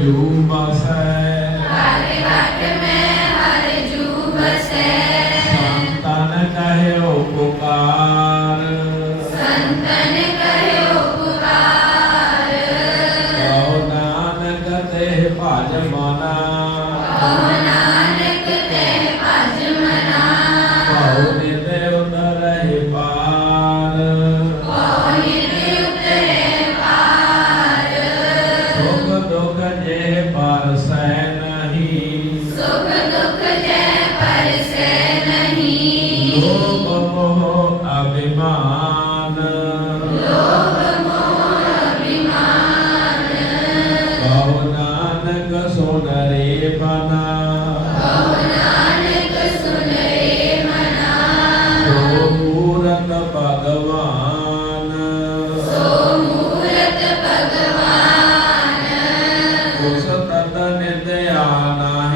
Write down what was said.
ਜੂ ਬਸੈ ਹਰ ਵਟ ਮੈਂ ਹਰ ਜੂ ਬਸੈ। ਸੰਤਨ ਕਹਿਓ ਪੁਕਾਰ ਸੰਤਨ ਕਹਿਓ Hussain านา